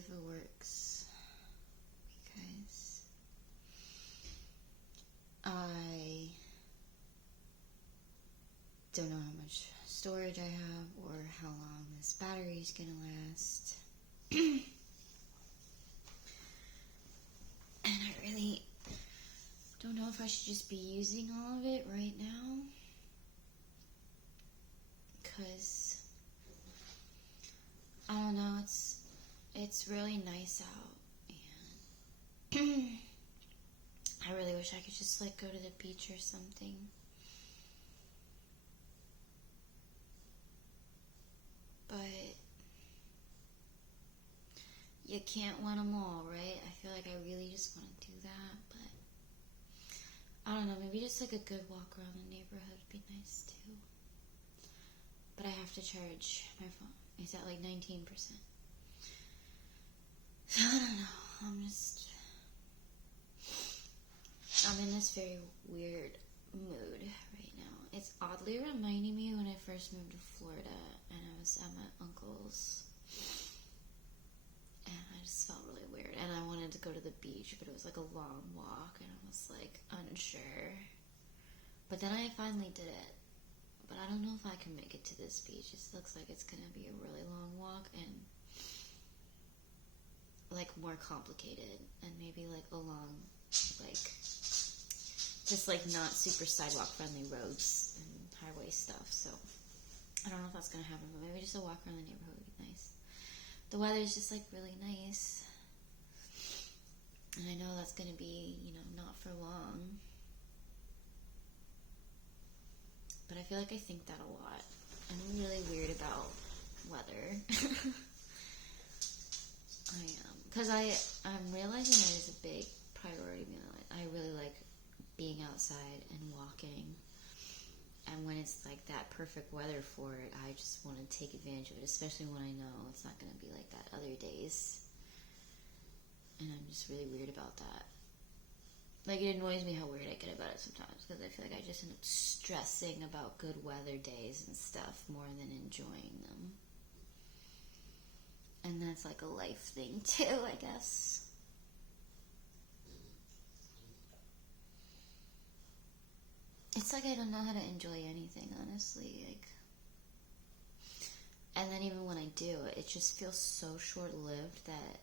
if it works, because I don't know how much storage I have or how long this battery is gonna last. And I really don't know if I should just be using all of it right now, because I don't know, it's really nice out, and I really wish I could just like go to the beach or something. But you can't win them all, right? I feel like I really just want to do that, but I don't know, maybe just like a good walk around the neighborhood would be nice too. But I have to charge my phone. It's at like 19%. So I don't know, I'm in this very weird mood right now. It's oddly reminding me when I first moved to Florida and I was at my uncle's. And I just felt really weird. And I wanted to go to the beach, but it was like a long walk, and I was like unsure. But then I finally did it. But I don't know if I can make it to this beach. It looks like it's gonna be a really long walk and like more complicated, and maybe like along like just like not super sidewalk friendly roads and highway stuff. So I don't know if that's gonna happen, but maybe just a walk around the neighborhood would be nice. The weather is just like really nice, and I know that's gonna be, not for long, but I feel like I think that a lot. I'm really weird about weather. I am, because I'm realizing that is a big priority in my life. I really like being outside and walking, and when it's like that perfect weather for it, I just want to take advantage of it, especially when I know it's not going to be like that other days. And I'm just really weird about that. Like, it annoys me how weird I get about it sometimes, because I feel like I just end up stressing about good weather days and stuff more than enjoying them. And that's like a life thing too, I guess. It's like I don't know how to enjoy anything, honestly. Like, and then even when I do, it just feels so short-lived that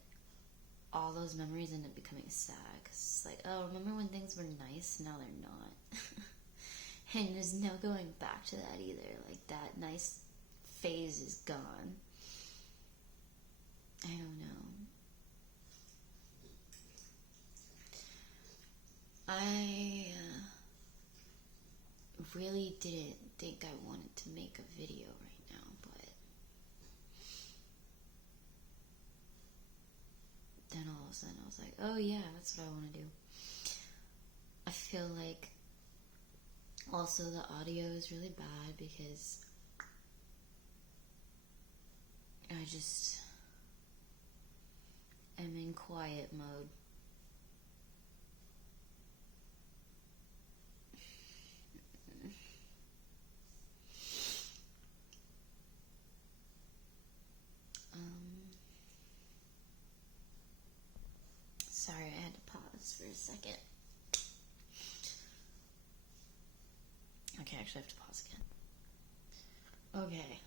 all those memories end up becoming sad. Cause it's like, oh, remember when things were nice? Now they're not. And there's no going back to that either. Like, that nice phase is gone. I don't know. I really didn't think I wanted to make a video right now, but then all of a sudden I was like, oh yeah, that's what I want to do. I feel like also the audio is really bad because I just am in quiet mode. Sorry, I had to pause for a second. Okay, actually I have to pause again. Okay.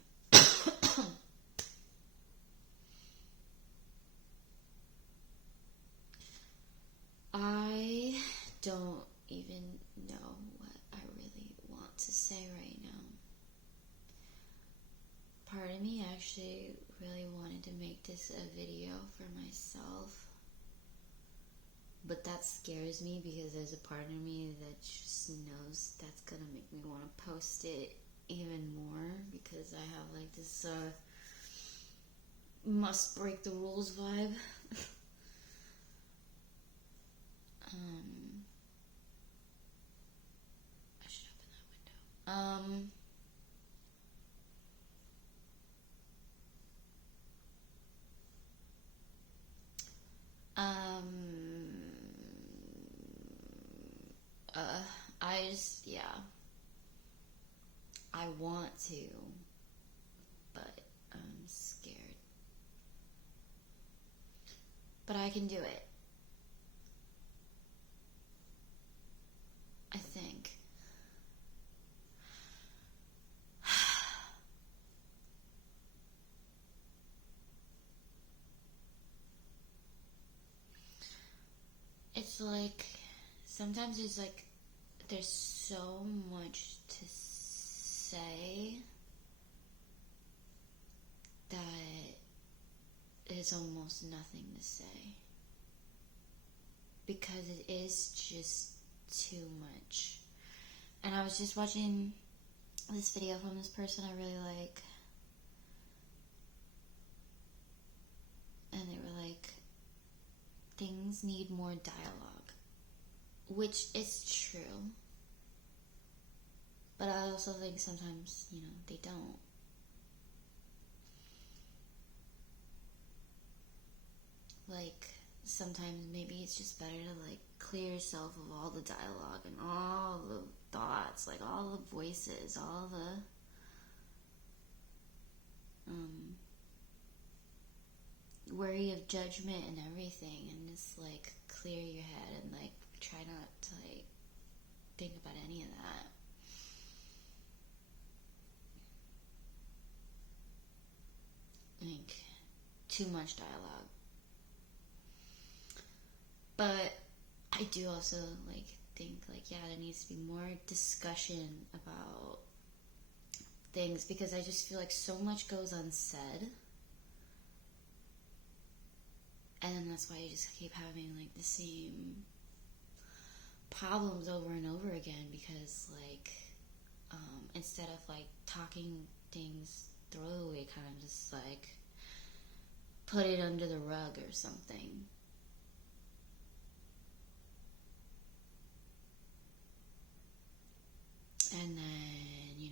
I don't even know what I really want to say right now. Part of me actually really wanted to make this a video for myself, but that scares me because there's a part of me that just knows that's gonna make me want to post it even more, because I have like this must break the rules vibe. I should open that window. I want to, but I'm scared. but I can do it. I think. It's like, sometimes it's like, there's so much to say that there's almost nothing to say. Because it is just too much. And I was just watching this video from this person I really like. And they were like, things need more dialogue. Which is true. But I also think sometimes, they don't. Like, sometimes maybe it's just better to, like, clear yourself of all the dialogue and all the thoughts, like, all the voices, all the, worry of judgment and everything, and just, like, clear your head and, like, try not to, like, think about any of that. Like, too much dialogue. But I do also, like, think, like, yeah, there needs to be more discussion about things, because I just feel like so much goes unsaid. And then that's why you just keep having, like, the same problems over and over again, because, like, instead of, like, talking things through, we kind of just, like, put it under the rug or something. And then, you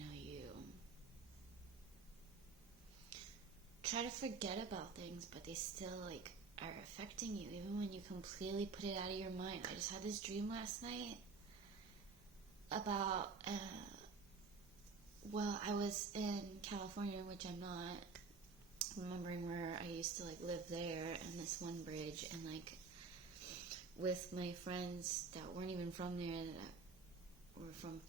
try to forget about things, but they still, like, are affecting you, even when you completely put it out of your mind. I just had this dream last night about, I was in California, which I'm not, remembering where I used to, like, live there, and this one bridge, and, like, with my friends that weren't even from there, that were from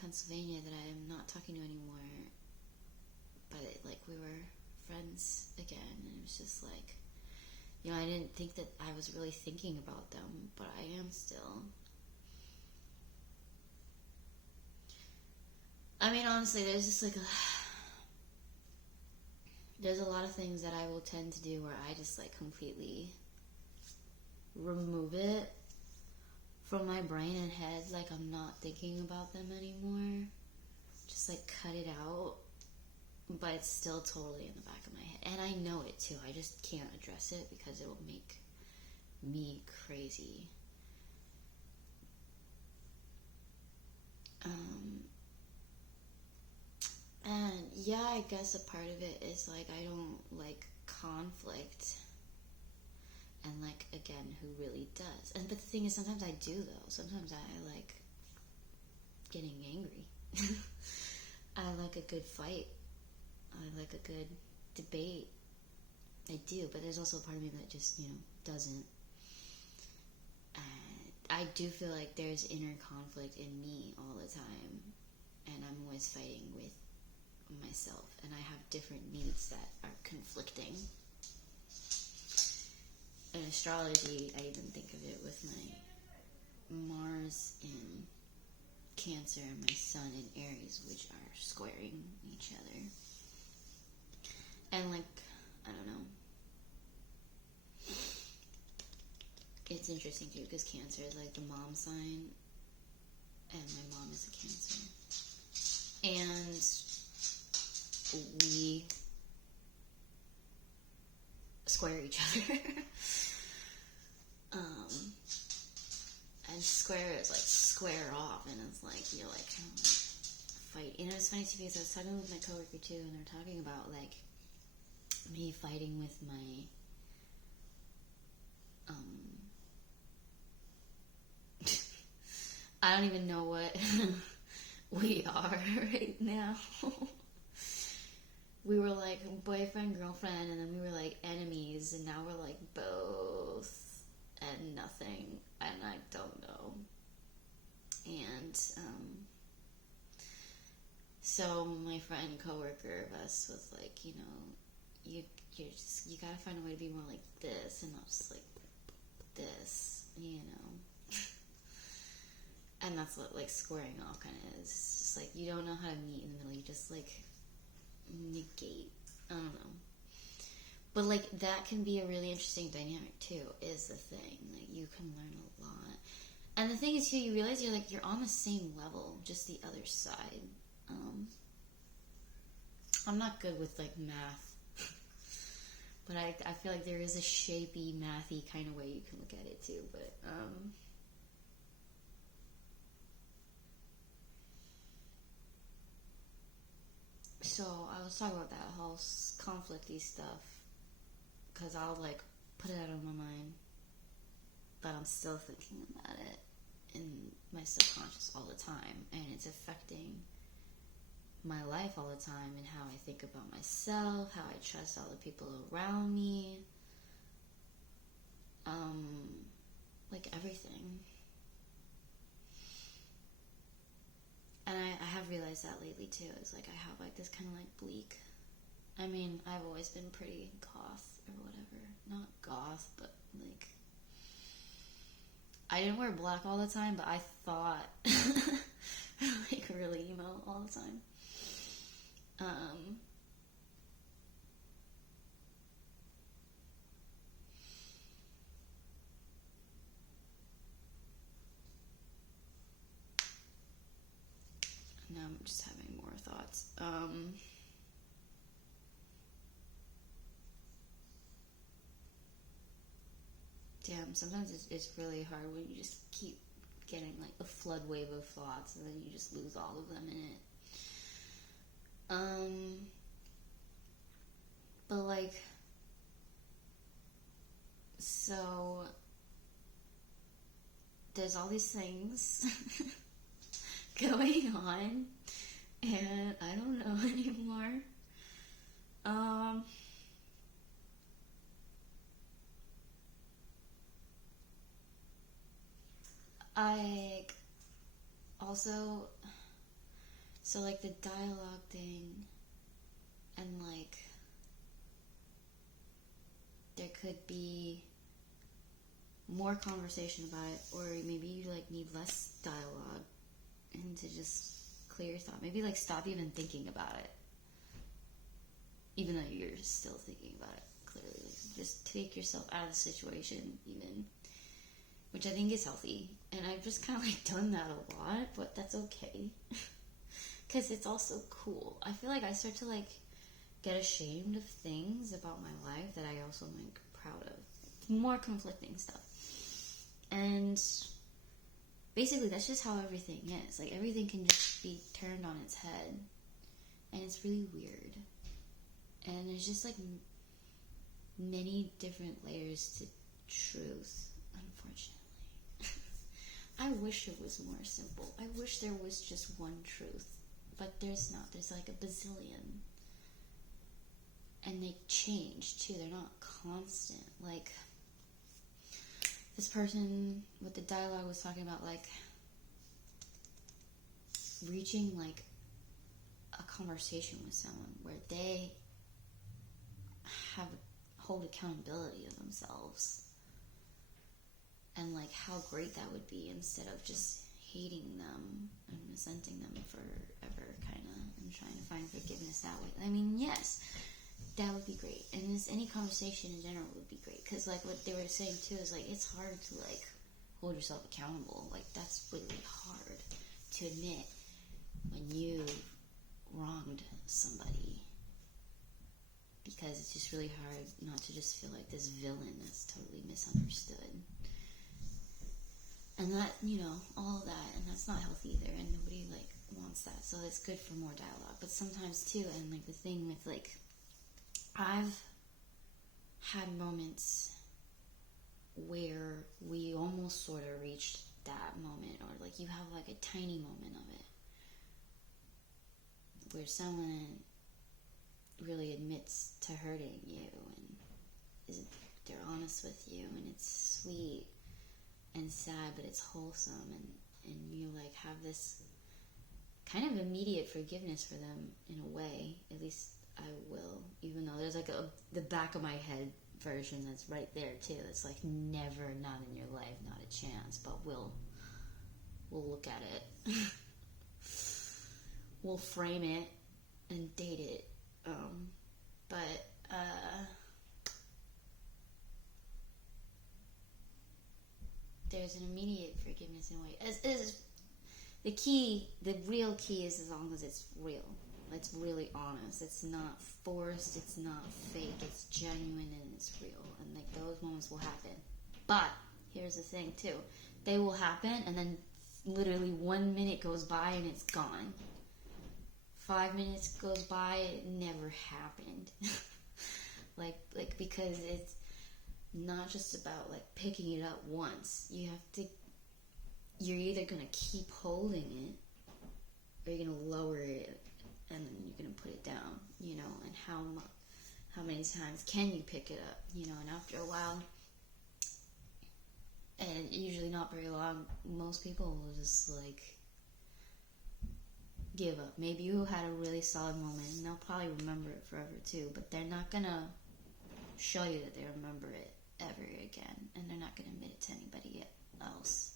Pennsylvania, that I am not talking to anymore, but, like, we were friends again, and it was just, like, I didn't think that I was really thinking about them, but I am still. I mean, honestly, there's just, like, there's a lot of things that I will tend to do where I just, like, completely remove it from my brain and head, like, I'm not thinking about them anymore. Just, like, cut it out. But it's still totally in the back of my head. And I know it, too. I just can't address it because it will make me crazy. And, yeah, I guess a part of it is, like, I don't like conflict. And, like, again, who really does? But the thing is, sometimes I do, though. Sometimes I like getting angry. I like a good fight. I like a good debate. I do, but there's also a part of me that just, doesn't. I do feel like there's inner conflict in me all the time, and I'm always fighting with myself, and I have different needs that are conflicting. In astrology, I even think of it with my Mars in Cancer and my Sun in Aries, which are squaring each other. And, like, I don't know. It's interesting, too, because Cancer is, like, the mom sign, and my mom is a Cancer. And we square each other. And square is, like, square off, and it's, like, you're, like, kind of, like, fight. It's funny, too, because I was talking with my coworker, too, and they're talking about, like, me fighting with my, I don't even know what we are right now. we were like boyfriend, girlfriend, and then we were like enemies, and now we're like both and nothing, and I don't know. And so my friend, coworker of us was like, you know, you gotta find a way to be more like this, and I was like this, you know. And that's what like squaring off kind of is. It's just like you don't know how to meet in the middle. You just like negate. I don't know. But like that can be a really interesting dynamic too. Is the thing like you can learn a lot. And the thing is too, you realize you're on the same level, just the other side. I'm not good with like math, but I feel like there is a shapey, mathy kind of way you can look at it too. But so I was talking about that whole conflicty stuff because I'll like put it out of my mind, but I'm still thinking about it in my subconscious all the time, and it's affecting my life all the time and how I think about myself, how I trust all the people around me, like everything. And I have realized that lately too. It's like I have like this kind of like bleak. I mean, I've always been pretty goth or whatever. Not goth, but like I didn't wear black all the time, but I thought like really emo all the time. Now I'm just having more thoughts. Damn, sometimes it's really hard when you just keep getting like a flood wave of thoughts and then you just lose all of them in it. But like, so there's all these things going on, and I don't know anymore. I also, so like the dialogue thing, and like there could be more conversation about it, or maybe you like need less dialogue and to just clear your thought. Maybe like stop even thinking about it, even though you're still thinking about it. Clearly, like, just take yourself out of the situation, even, which I think is healthy. And I've just kind of like done that a lot, but that's okay because it's also cool. I feel like I start to like get ashamed of things about my life that I also am like proud of. More conflicting stuff. And basically that's just how everything is. Like everything can just be turned on its head. And it's really weird. And there's just like many different layers to truth, unfortunately. I wish it was more simple. I wish there was just one truth. But there's not. There's like a bazillion. And they change too. They're not constant. Like this person with the dialogue was talking about like reaching like a conversation with someone where they hold accountability of themselves, and like how great that would be instead of just hating them and resenting them forever, kind of, and trying to find forgiveness that way. I mean, yes, that would be great, and just any conversation in general would be great, because like what they were saying too is like it's hard to like hold yourself accountable. Like that's really hard to admit when you wronged somebody, because it's just really hard not to just feel like this villain that's totally misunderstood. And that, you know, all of that, and that's not healthy either, and nobody like wants that. So it's good for more dialogue. But sometimes too, and like the thing with like, I've had moments where we almost sort of reached that moment, or like you have like a tiny moment of it where someone really admits to hurting you, and they're honest with you, and it's sweet and sad, but it's wholesome, and you like have this kind of immediate forgiveness for them in a way. At least I will, even though there's like the back of my head version that's right there too. It's like never, not in your life, not a chance. But we'll look at it. We'll frame it and date it. But there's an immediate forgiveness in a way. As the real key is as long as it's real. It's really honest. It's not forced. It's not fake. It's genuine and it's real. And like those moments will happen. But here's the thing too. They will happen and then literally 1 minute goes by and it's gone. 5 minutes goes by, it never happened. like because it's not just about like picking it up once. You're either gonna keep holding it or you're gonna lower it and then you're gonna put it down, you know, and how many times can you pick it up, you know, and after a while, and usually not very long, most people will just like give up. Maybe you had a really solid moment and they'll probably remember it forever too, but they're not gonna show you that they remember it ever again, and they're not gonna admit it to anybody else.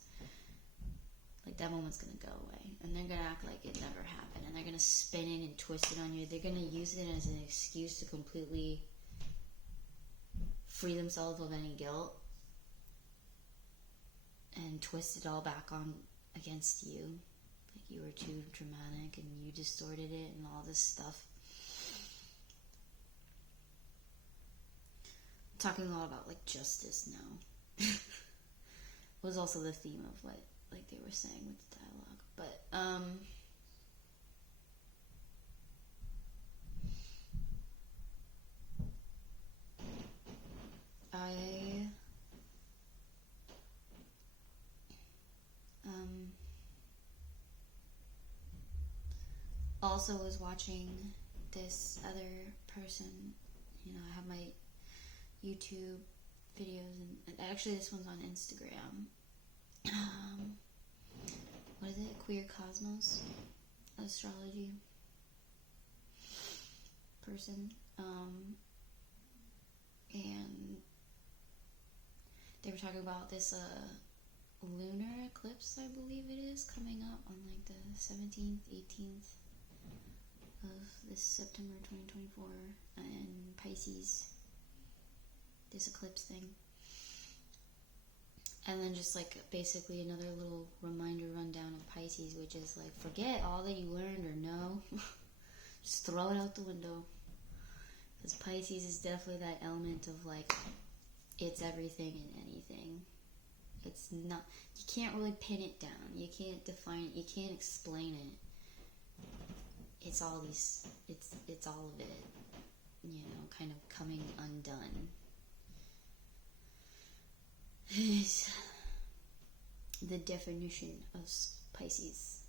Like that moment's gonna go away, and they're gonna act like it never happened, and they're gonna spin it and twist it on you. They're gonna use it as an excuse to completely free themselves of any guilt and twist it all back on against you. Like you were too dramatic and you distorted it and all this stuff. I'm talking a lot about like justice now. Was also the theme of what like they were saying with the dialogue, but I also was watching this other person. You know, I have my YouTube videos, and actually this one's on Instagram. What is it? Queer Cosmos astrology person. And they were talking about this lunar eclipse, I believe it is, coming up on like the 17th, 18th of this September 2024 in Pisces. This eclipse thing. And then just like basically another little reminder rundown of Pisces, which is like forget all that you learned or know. Just throw it out the window. Because Pisces is definitely that element of like it's everything and anything. It's not, you can't really pin it down. You can't define it. You can't explain it. It's all these, it's all of it, you know, kind of coming undone. Is the definition of Pisces.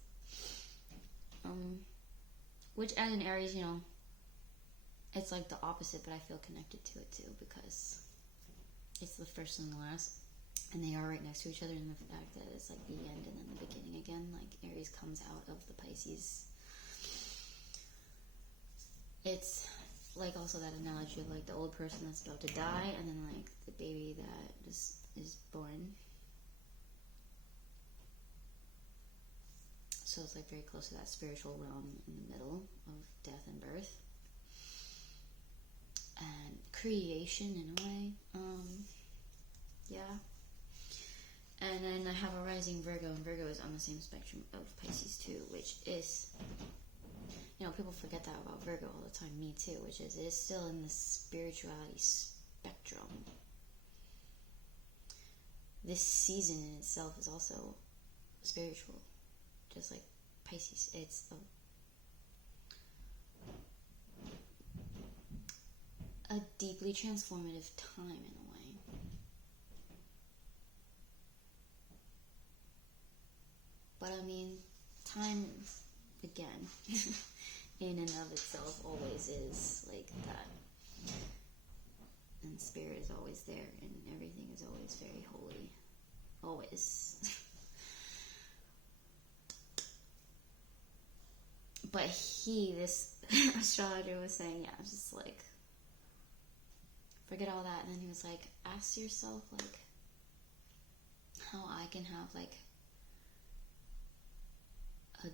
Which as an Aries, you know, it's like the opposite, but I feel connected to it too because it's the first and the last, and they are right next to each other in the fact that it's like the end and then the beginning again. Like Aries comes out of the Pisces. It's like also that analogy of like the old person that's about to die and then like the baby that just is born. So it's like very close to that spiritual realm in the middle of death and birth. And creation in a way. Yeah. And then I have a rising Virgo, and Virgo is on the same spectrum of Pisces too, which is, you know, people forget that about Virgo all the time, me too, which is it is still in the spirituality spectrum. This season in itself is also spiritual, just like Pisces. It's a deeply transformative time in a way. But I mean, time, again, in and of itself always is like that. And spirit is always there, and everything is always very holy. Always. But this astrologer was saying, yeah, just like, forget all that. And then he was like, ask yourself, like, how I can have, like, a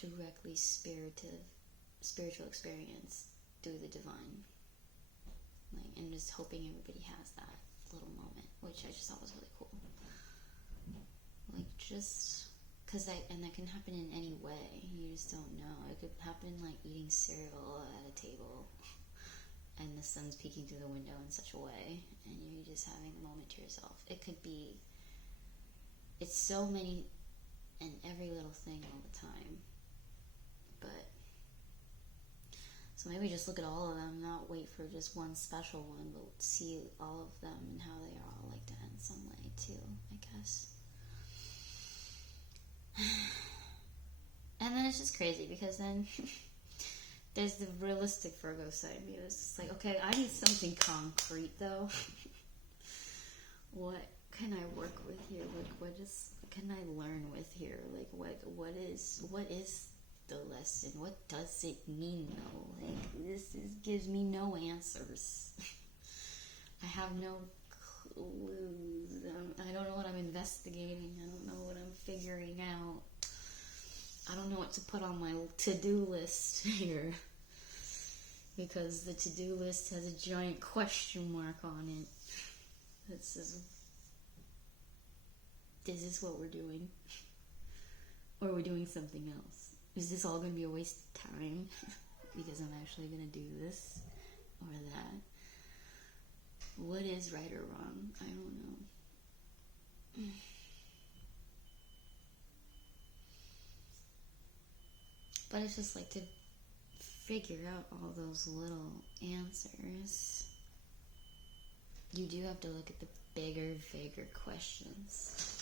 directly spiritual experience through the divine. Like, and just hoping everybody has that little moment, which I just thought was really cool. Like, just... and that can happen in any way. You just don't know. It could happen like eating cereal at a table and the sun's peeking through the window in such a way and you're just having a moment to yourself. It could be... It's so many and every little thing all the time. But... So maybe just look at all of them, not wait for just one special one, but see all of them and how they are all like that in some way too, I guess. And then it's just crazy because then there's the realistic Virgo side of me. It's just like, okay, I need something concrete though. What can I work with here? Like, what can I learn with here? Like, what is the lesson? What does it mean though? Like, gives me no answers. I have no clues. I don't know what I'm investigating. I don't know what I'm figuring out. I don't know what to put on my to-do list here. Because the to-do list has a giant question mark on it. That says, is this what we're doing? Or are we doing something else? Is this all going to be a waste of time? Because I'm actually going to do this or that? What is right or wrong? I don't know. But it's just like to figure out all those little answers. You do have to look at the bigger questions.